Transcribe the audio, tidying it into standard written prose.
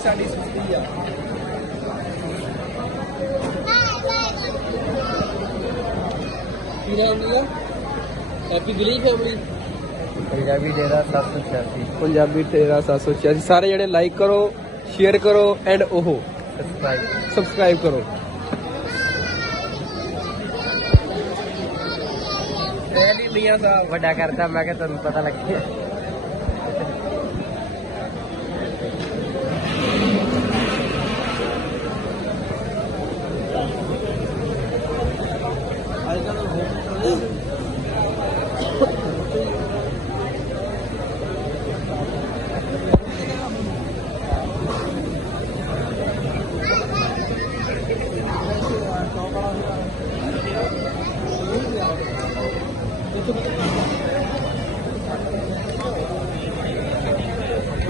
ਸਾਡੀ ਸੁਸਤੀ ਆ ਕੀ ਨਾਮ ਹੈ ਹੈਪੀ ਗਲੀ ਫੈਮਿਲੀ ਪੰਜਾਬੀ ਡੇਰਾ 786 ਪੰਜਾਬੀ ਡੇਰਾ 786 ਸਾਰੇ ਜਿਹੜੇ ਲਾਈਕ ਕਰੋ ਸ਼ੇਅਰ ਕਰੋ ਐਂਡ ਉਹ ਸਬਸਕ੍ਰਾਈਬ ਕਰੋ ਇੰਡੀਆ ਦਾ ਵੱਡਾ ਕਰਦਾ ਮੈਂ ਕਿਹਾ ਤੁਹਾਨੂੰ ਪਤਾ ਲੱਗੇ